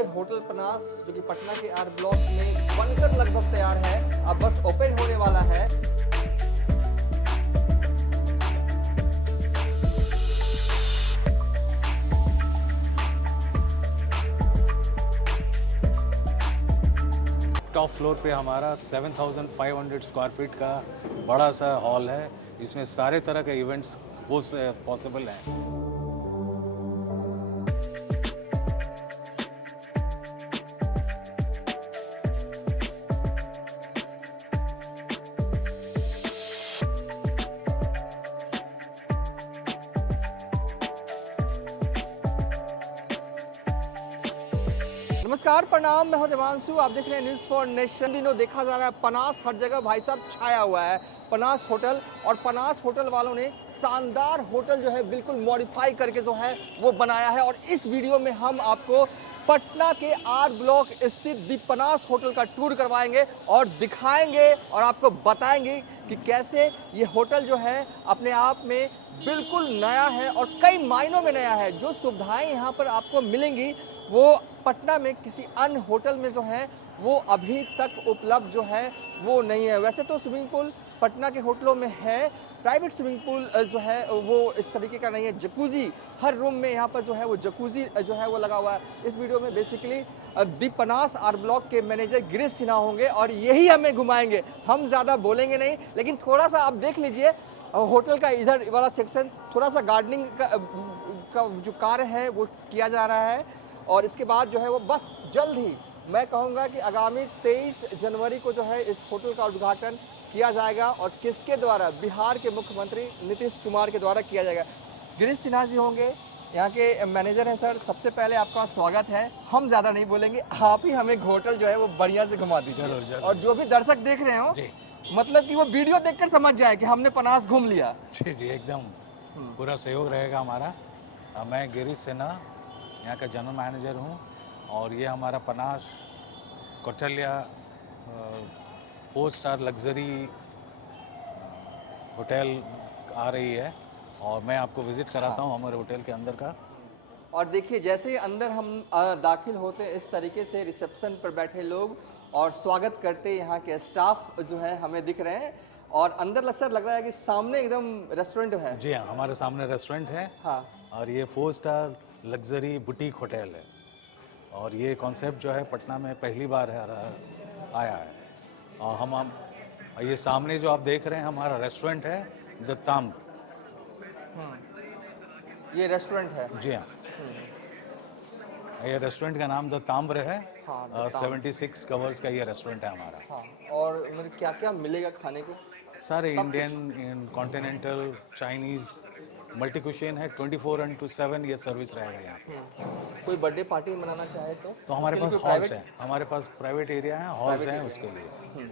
ये होटल पनास जो कि पटना के आर ब्लॉक में बनकर लगभग तैयार है, अब बस ओपन होने वाला है। टॉप फ्लोर पे हमारा 7,500 स्क्वायर फीट का बड़ा सा हॉल है। इसमें सारे तरह के इवेंट्स हो पॉसिबल हैं। नमस्कार, प्रणाम, मैं हूं देवांशु। आप देख रहे हैं न्यूज़ फॉर नेशन। दिनों देखा जा रहा है पनास हर जगह भाई साहब छाया हुआ है। पनास होटल, और पनास होटल वालों ने शानदार होटल जो है बिल्कुल मॉडिफाई करके जो है वो बनाया है। और इस वीडियो में हम आपको पटना के आर ब्लॉक स्थित दी पनास होटल का टूर करवाएंगे और दिखाएंगे और आपको बताएंगे कि कैसे ये होटल जो है अपने आप में बिल्कुल नया है और कई मायनों में नया है। जो सुविधाएं यहाँ पर आपको मिलेंगी वो पटना में किसी अन्य होटल में जो है वो अभी तक उपलब्ध जो है वो नहीं है। वैसे तो स्विमिंग पूल पटना के होटलों में है, प्राइवेट स्विमिंग पूल जो है वो इस तरीके का नहीं है। जकूजी हर रूम में यहाँ पर जो है वो जकूजी जो है वो लगा हुआ है। इस वीडियो में बेसिकली दी पनास आर ब्लॉक के मैनेजर गिरीश सिन्हा होंगे और यही हमें घुमाएंगे। हम ज़्यादा बोलेंगे नहीं, लेकिन थोड़ा सा आप देख लीजिए होटल का इधर वाला सेक्शन, थोड़ा सा गार्डनिंग का जो कार्य है वो किया जा रहा है। और इसके बाद जो है वो बस जल्द ही मैं कहूँगा कि आगामी 23 जनवरी को जो है इस होटल का उद्घाटन किया जाएगा। और किसके द्वारा? बिहार के मुख्यमंत्री नीतीश कुमार के द्वारा किया जाएगा। गिरीश सिन्हा जी होंगे, यहाँ के मैनेजर हैं। सर, सबसे पहले आपका स्वागत है। हम ज़्यादा नहीं बोलेंगे, आप ही हमें होटल जो है वो बढ़िया से घुमा दीजिए। और जो भी दर्शक देख रहे हो मतलब कि वो वीडियो देखकर समझ जाए कि हमने पनास घूम लिया। जी जी, एकदम पूरा सहयोग रहेगा हमारा। मैं गिरीश सिन्हा यहाँ का जनरल मैनेजर हूँ और ये हमारा पनास कौटिल्य 4 स्टार लग्जरी होटल आ रही है और मैं आपको विजिट कराता हूँ हमारे होटल के अंदर का। और देखिए, जैसे ही अंदर हम दाखिल होते हैं इस तरीके से रिसेप्शन पर बैठे लोग और स्वागत करते यहाँ के स्टाफ जो है हमें दिख रहे हैं। और अंदर सर लग रहा है कि सामने एकदम रेस्टोरेंट है। जी हाँ, हमारे सामने रेस्टोरेंट है। हाँ, और ये 4 स्टार लग्जरी बुटीक होटल है और ये कॉन्सेप्ट जो है पटना में पहली बार आया है। और हम ये सामने जो आप देख रहे हैं हमारा रेस्टोरेंट है द ताम्र। ये रेस्टोरेंट है? जी हाँ, ये रेस्टोरेंट का नाम द ताम्र है। हाँ, 76 कवर्स का ये रेस्टोरेंट है हमारा। हाँ, और मतलब क्या क्या मिलेगा खाने को? सारे Indian, continental, Chinese, multi caution है। 24x7 ये सर्विस रहेगा यहाँ। कोई बर्थडे पार्टी मनाना चाहे तो हमारे पास हॉल्स हैं, हमारे पास प्राइवेट एरिया है, हॉल्स हैं उसके लिए।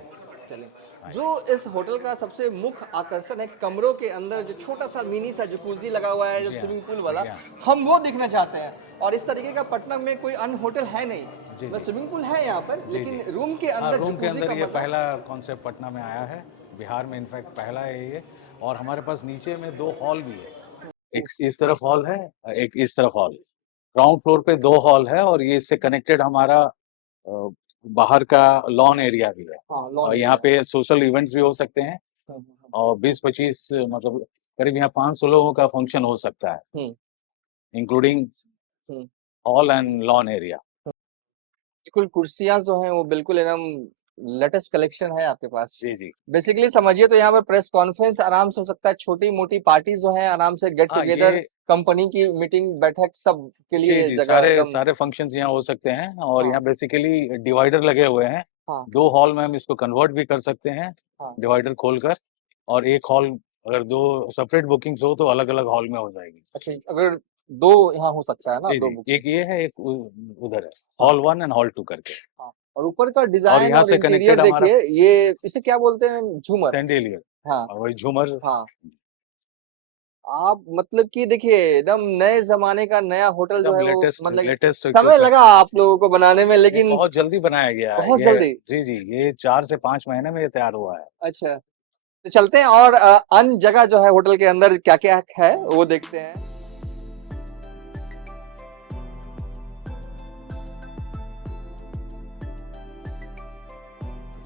चलें, जो इस होटल का सबसे मुख्य आकर्षण है कमरों के अंदर जो छोटा सा मिनी सा जकूजी लगा हुआ है, जो स्विमिंग पूल वाला, हम वो देखना चाहते हैं। और इस तरीके का पटना में कोई अन्य होटल है नहीं। बस स्विमिंग पूल है यहाँ पर, लेकिन रूम के अंदर ये पहला कॉन्सेप्ट पटना में आया है, बिहार में इनफैक्ट पहला है ये। और हमारे पास नीचे में 2 हॉल भी है, एक इस तरफ हॉल है, एक इस तरफ हॉल। ग्राउंड फ्लोर पे 2 हॉल है और ये इससे कनेक्टेड हमारा बाहर का लॉन एरिया भी है। और यहाँ पे सोशल इवेंट्स भी हो सकते हैं और 20-25 मतलब करीब यहाँ 500 लोगों का फंक्शन हो सकता है, including hall and lawn area. बिल्कुल, कुर्सियां जो हैं वो बिल्कुल एकदम लेटेस्ट कलेक्शन है आपके पास। जी जी, बेसिकली समझिए तो यहाँ पर प्रेस कॉन्फ्रेंस आराम से हो सकता है, छोटी मोटी पार्टी जो है आराम से गेट टुगेदर, कंपनी की मीटिंग बैठक सब के लिए जगह, सारे फंक्शंस यहाँ हो सकते हैं। और यहाँ बेसिकली डिवाइडर लगे हुए हैं। 2 हॉल में हम इसको कन्वर्ट भी कर सकते हैं, डिवाइडर खोलकर। और एक हॉल अगर 2 सेपरेट बुकिंग्स हो तो अलग अलग हॉल में हो जाएगी। अच्छा, अगर 2 यहाँ हो सकता है ना? जी, 2 एक ये है, एक उधर है, हॉल 1 एंड हॉल 2 करके। और ऊपर का डिजाइन और इंटीरियर देखिए, ये इसे क्या बोलते हैं? झूमर, सैंडेलियर। हाँ, वही झूमर। हाँ। आप मतलब कि देखिए एकदम नए जमाने का नया होटल जो है वो, मतलब लेटेस्ट समय लगा आप लोगों को बनाने में, लेकिन बहुत जल्दी बनाया गया है। बहुत जल्दी। जी जी, ये 4 से 5 महीने में ये तैयार हुआ है। अच्छा, तो चलते हैं और अन्य जगह जो है होटल के अंदर क्या क्या है वो देखते हैं।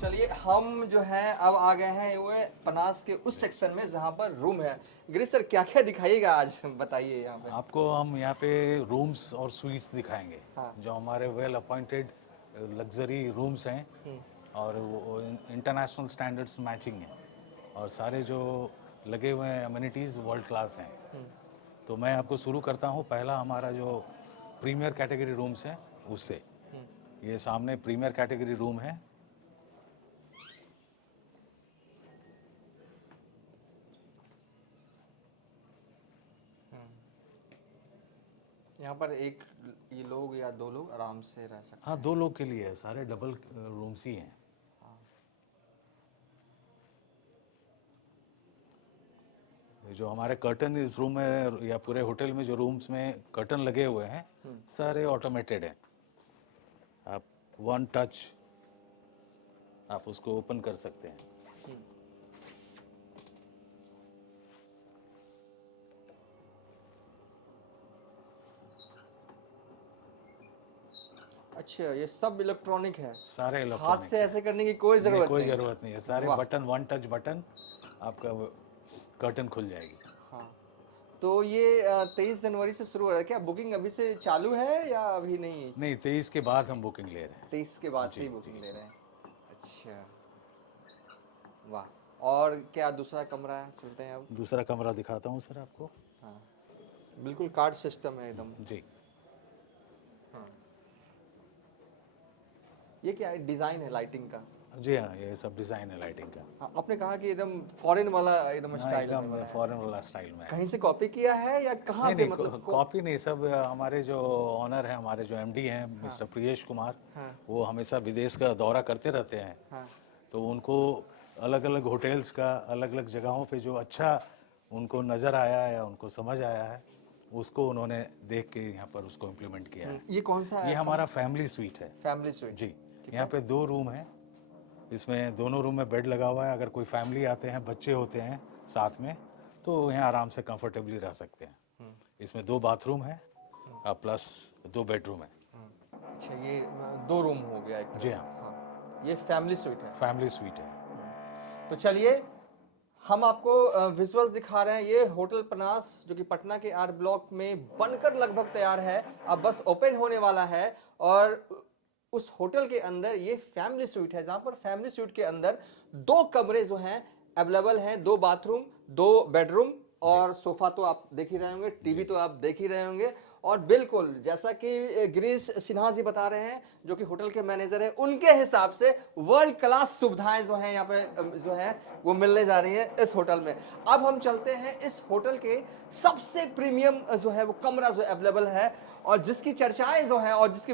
चलिए हम जो है अब आ गए हैं वो पनास के उस सेक्शन में जहाँ पर रूम है। गिरीश सर क्या क्या दिखाइएगा आज, बताइए यहाँ पे। आपको हम यहाँ पे रूम्स और स्वीट्स दिखाएंगे, हाँ। जो हमारे वेल अपॉइंटेड लग्जरी रूम्स हैं और वो इंटरनेशनल स्टैंडर्ड्स मैचिंग हैं और सारे जो लगे हुए हैं अम्यूनिटीज़ वर्ल्ड क्लास हैं। तो मैं आपको शुरू करता हूँ, पहला हमारा जो प्रीमियर कैटेगरी रूम्स हैं उससे। ये सामने प्रीमियर कैटेगरी रूम है। यहाँ पर एक ये लोग या दो लोग आराम से रह सकते हाँ, 2 लोग के लिए है, सारे डबल रूम्स ही हैं। ये जो हमारे कर्टन इस रूम में या पूरे होटल में जो रूम्स में कर्टन लगे हुए हैं सारे ऑटोमेटेड हैं। आप वन टच आप उसको ओपन कर सकते हैं। अच्छा, ये सब इलेक्ट्रॉनिक है, सारे हाथ इलेक्ट्रॉनिक से ऐसे करने की कोई जरूरत कोई नहीं। जरूरत नहीं है, सारे वाह। बटन, वन टच बटन, आपका कर्टन खुल जाएगी। हाँ, तो ये 23 जनवरी से शुरू हो रहा है क्या? बुकिंग अभी से चालू है या अभी नहीं? नहीं, 23 के बाद हम बुकिंग ले रहे हैं। 23 के बाद से ही बुकिंग ले रहे हैं। अच्छा, वाह। और क्या दूसरा कमरा है, चलते हैं अब। दूसरा कमरा दिखाता हूँ सर आपको। हाँ, बिल्कुल कार्ड सिस्टम है एकदम। जी, हाँ, ये क्या है, डिजाइन है लाइटिंग का? जी हाँ, ये सब डिजाइन है लाइटिंग का। हाँ, आपने कहा कि एकदम फॉरेन वाला एकदम स्टाइल में एकदम बनाया है। फॉरेन वाला स्टाइल में है। कहीं से कॉपी किया है या कहाँ नहीं से, नहीं, मतलब कॉपी नहीं, सब हमारे जो ऑनर है, हमारे जो एमडी हैं मिस्टर प्रियेश कुमार, हाँ। वो हमेशा विदेश का दौरा करते रहते हैं। हाँ, तो उनको अलग अलग होटल्स का अलग अलग जगहों पे जो अच्छा उनको नज़र आया या उनको समझ आया है उसको उन्होंने देख के यहाँ पर उसको इम्प्लीमेंट किया है। ये कौन सा ये है? हमारा फैमिली स्वीट है। Family sweet. जी, यहाँ पे 2 रूम हैं, इसमें दोनों रूम में बेड लगा हुआ है। अगर कोई फैमिली आते हैं, बच्चे होते हैं साथ में, तो यहाँ आराम से कंफर्टेबली रह सकते हैं। इसमें 2 बाथरूम है प्लस 2 बेडरूम है। अच्छा, ये 2 रूम हो गया एक तरह जी से। हाँ। हाँ, ये फैमिली स्वीट है। फैमिली स्वीट है। तो चलिए हम आपको विजुअल्स दिखा रहे हैं। ये होटल पनास जो कि पटना के आर ब्लॉक में बनकर लगभग तैयार है, अब बस ओपन होने वाला है। और उस होटल के अंदर ये फैमिली स्वीट है, जहां पर फैमिली स्वीट के अंदर 2 कमरे जो हैं अवेलेबल हैं, 2 बाथरूम, 2 बेडरूम और सोफा तो आप देख ही रहे होंगे, टीवी तो आप देख ही रहे होंगे। और बिल्कुल जैसा कि गिरीश सिन्हा जी बता रहे हैं जो कि होटल के मैनेजर है, उनके हिसाब से वर्ल्ड क्लास सुविधाएं जो हैं यहाँ पे जो है वो मिलने जा रही है इस होटल में। अब हम चलते हैं इस होटल के सबसे प्रीमियम जो है वो कमरा जो अवेलेबल है और जिसकी चर्चाएं जो है और जिसके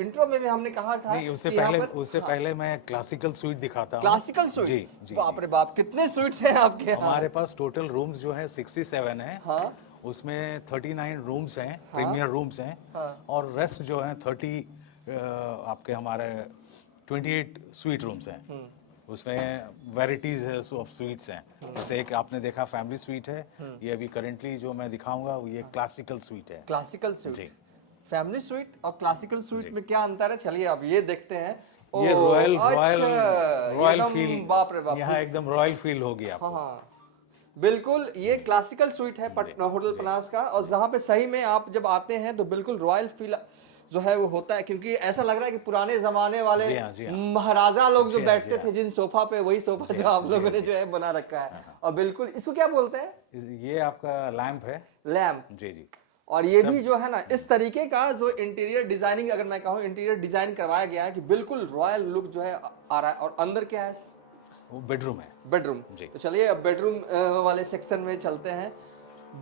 इंट्रो में भी हमने कहा था नहीं, उससे कि यहाँ पहले पर- उससे हाँ, पहले मैं क्लासिकल स्वीट दिखाता हूँ। Classical sweet. जी जी, बाप रे बाप, कितने स्वीट्स हैं आपके यहाँ? हमारे पास टोटल रूम्स जो है 67 है। हाँ, उसमें 39 रूम्स हैं, प्रीमियर रूम्स हैं। हाँ। और रेस्ट जो है 30 आपके हमारे 28 स्वीट रूम्स हैं। उसमें वेराइटीज है ऑफ स्वीट्स हैं। जैसे एक आपने देखा फैमिली स्वीट है, ये अभी करंटली जो मैं दिखाऊंगा वो ये क्लासिकल स्वीट है। क्लासिकल जी। स्वीट। फैमिली स्वीट और क्लासिकल स्वीट में क्या अंतर है, चलिए अब ये देखते हैं। ये रॉयल अच्छा, रॉयल एकदम फील, बाप रे बाप। यहाँ एकदम रॉयल फील होगी हाँ आपको। हाँ, बिल्कुल ये क्लासिकल स्वीट है पटना होटल पनास का। और जहाँ पे सही में आप जब आते हैं तो बिल्कुल रॉयल फील जो है वो होता है, क्योंकि ऐसा लग रहा है कि पुराने जमाने वाले जी हाँ, जी हाँ। महाराजा लोग जो जी हाँ, बैठते जी हाँ। थे जिन सोफा पे, वही सोफा जो आप लोगों ने जो है बना रखा है। और बिल्कुल इसको क्या बोलते हैं? ये आपका लैंप है। लैम्प। जी जी। और ये भी जो है ना इस तरीके का जो इंटीरियर डिजाइनिंग, अगर मैं कहूँ इंटीरियर डिजाइन करवाया गया है कि बिल्कुल रॉयल लुक जो है आ रहा है। और अंदर क्या है? वो बेडरूम है। बेडरूम। जी। तो चलिए अब बेडरूम वाले सेक्शन में चलते हैं।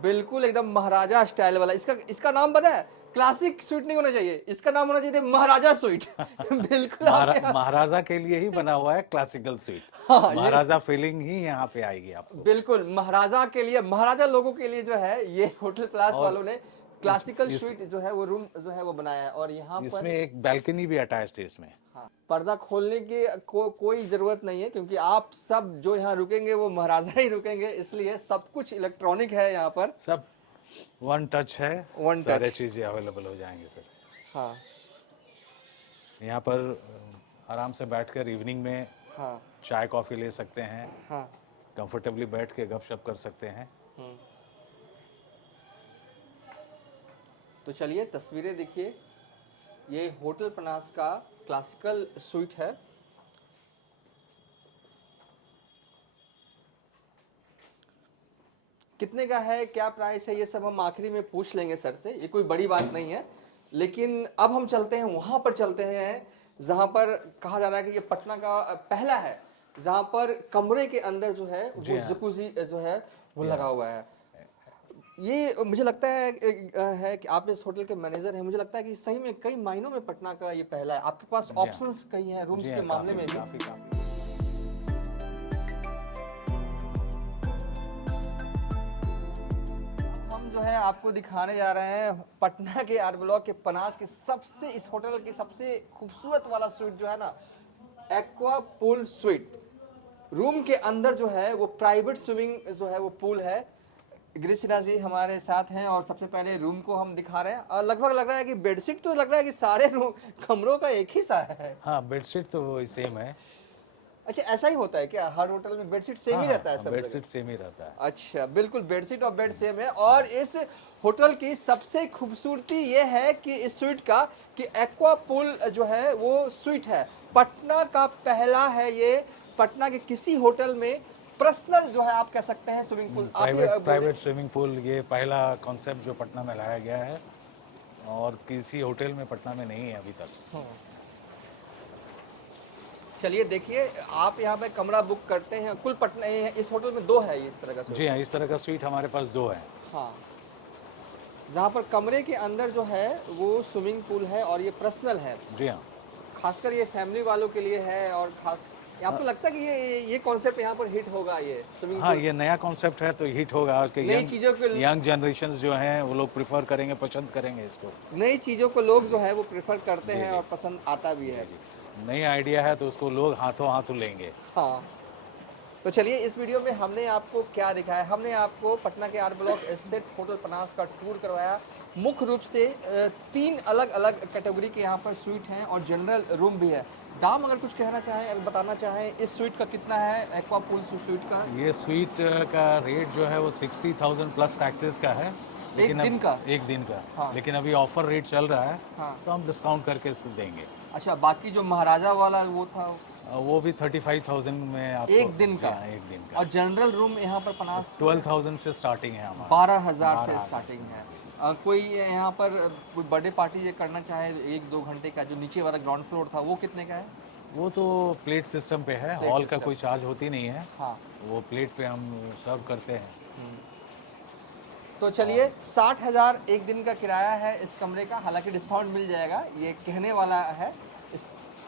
बिल्कुल एकदम महाराजा स्टाइल वाला। इसका नाम पता है? क्लासिक स्वीट नहीं होना चाहिए, इसका नाम होना चाहिए महाराजा स्वीट। बिल्कुल आपके यहाँ- महाराजा के लिए ही बना हुआ है क्लासिकल स्वीट। हाँ, महाराजा फीलिंग ही यहाँ पे आएगी आपको। बिल्कुल महाराजा के लिए, महाराजा लोगों के लिए जो है ये होटल प्लास और वालों ने क्लासिकल स्वीट जो है वो रूम जो है वो बनाया है। और यहाँ पर इसमें एक बैल्कनी भी अटैच्ड है इसमें। हाँ, पर्दा खोलने की कोई जरूरत नहीं है, क्योंकि आप सब जो यहाँ रुकेंगे वो महाराजा ही रुकेंगे, इसलिए सब कुछ इलेक्ट्रॉनिक है यहाँ पर। सब वन टच है, वन सारे टच। चीजें अवेलेबल हो जाएंगे सर। हाँ, यहाँ पर आराम से बैठकर इवनिंग में हाँ चाय कॉफ़ी ले सकते हैं, हाँ। कंफर्टेबली बैठ के गपशप कर सकते हैं। तो चलिए तस्वीरें देखिए, ये होटल पनास का क्लासिकल स्वीट है। कितने का है, क्या प्राइस है, ये सब हम आखिरी में पूछ लेंगे सर से, ये कोई बड़ी बात नहीं है। लेकिन अब हम चलते हैं, वहां पर चलते हैं जहां पर कहा जा रहा है कि ये पटना का पहला है जहां पर कमरे के अंदर जो है जी वो हाँ। जकूजी जो है वो जी लगा हाँ। हुआ है। ये मुझे लगता है कि आप इस होटल के मैनेजर हैं, मुझे लगता है कि सही में कई मायनों में पटना का ये पहला है। आपके पास जी हाँ। ऑप्शंस कई हैं रूम्स जी के हाँ, मामले में भी। काफ़ी। हम जो है आपको दिखाने जा रहे हैं पटना के आर ब्लॉक के पनास के सबसे, इस होटल की सबसे खूबसूरत वाला स्वीट जो है ना, एक्वा पूल स्वीट। रूम के अंदर जो है वो प्राइवेट स्विमिंग जो है वो पूल है। ग्रीसिना जी हमारे साथ हैं और सबसे पहले रूम को हम दिखा रहे हैं। और लगभग लग रहा है कि बेडशीट तो लग रहा है कि सारे रूम कमरों का एक ही सा है। हाँ, बेडशीट तो वही सेम है। अच्छा, ऐसा ही होता है क्या, हर होटल में बेडशीट सेम ही रहता है सब जगह? बेडशीट सेम ही रहता है। अच्छा, बिल्कुल बेडशीट और बेड सेम है। और इस होटल की सबसे खूबसूरती ये है कि इस स्वीट का कि एक्वा पूल जो है वो स्वीट है, पटना का पहला है ये। पटना के किसी होटल में पर्सनल जो है आप कह सकते हैं swimming pool. Private swimming pool ये पहला कॉन्सेप्ट जो पटना में लाया गया है और किसी होटल में पटना में नहीं है अभी तक। चलिए देखिए, आप यहाँ पे कमरा बुक करते हैं, कुल पटना इस होटल में 2 है इस तरह का स्वीट। जी हाँ, इस तरह का स्वीट हमारे पास 2 है। हाँ, जहाँ पर कमरे के अंदर जो है वो स्विमिंग पूल है और ये पर्सनल है। जी हाँ। खासकर ये फैमिली वालों के लिए है। और खास आपको लगता है कि ये कॉन्सेप्ट यहाँ पर हिट होगा, ये स्विमिंग हाँ, पूल? ये नया कॉन्सेप्ट है तो हिट होगा। आज के नई चीज़ों को यंग जनरेशन जो हैं वो लोग प्रिफर करेंगे, पसंद करेंगे इसको। नई चीज़ों को लोग जो है वो प्रेफर करते जी, हैं जी। और पसंद आता भी है। नई आइडिया है तो उसको लोग हाथों हाथों लेंगे। हाँ, तो चलिए इस वीडियो में हमने आपको क्या दिखाया, हमने आपको पटना के आर ब्लॉक स्थित होटल पनास का टूर करवाया। मुख्य रूप से 3 अलग अलग कैटेगरी के यहाँ पर स्वीट हैं और जनरल रूम भी है। दाम अगर कुछ कहना चाहें, अगर बताना चाहें, इस स्वीट का कितना है, एक्वा पूल स्वीट का? ये स्वीट का रेट जो है वो 60,000 प्लस टैक्सेस का है। एक दिन का? एक दिन का। हाँ। लेकिन अभी ऑफर रेट चल रहा है। हाँ। तो हम डिस्काउंट करके देंगे। अच्छा, बाकी जो महाराजा वाला वो था वो भी 35,000 में आपको। एक दिन का? हाँ, एक दिन का। और जनरल रूम यहाँ पर पनास 12,000 से स्टार्टिंग है हमारा। 12,000 से 12,000 स्टार्टिंग है। कोई यहाँ पर कोई बर्थडे पार्टी ये करना चाहे 1-2 घंटे का, जो नीचे वाला ग्राउंड फ्लोर था वो कितने का है? वो तो प्लेट सिस्टम पे है, प्लेट हॉल का सिस्टम। कोई चार्ज होती नहीं है। हाँ। वो प्लेट पे हम सर्व करते हैं। तो चलिए 60,000 एक दिन का किराया है इस कमरे का। हालांकि डिस्काउंट मिल जाएगा, ये कहने वाला है। इस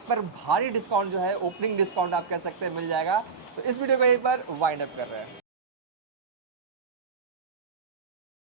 पर भारी डिस्काउंट जो है, ओपनिंग डिस्काउंट आप कह सकते हैं, मिल जाएगा। तो इस वीडियो को यहीं पर वाइंड अप कर रहे हैं।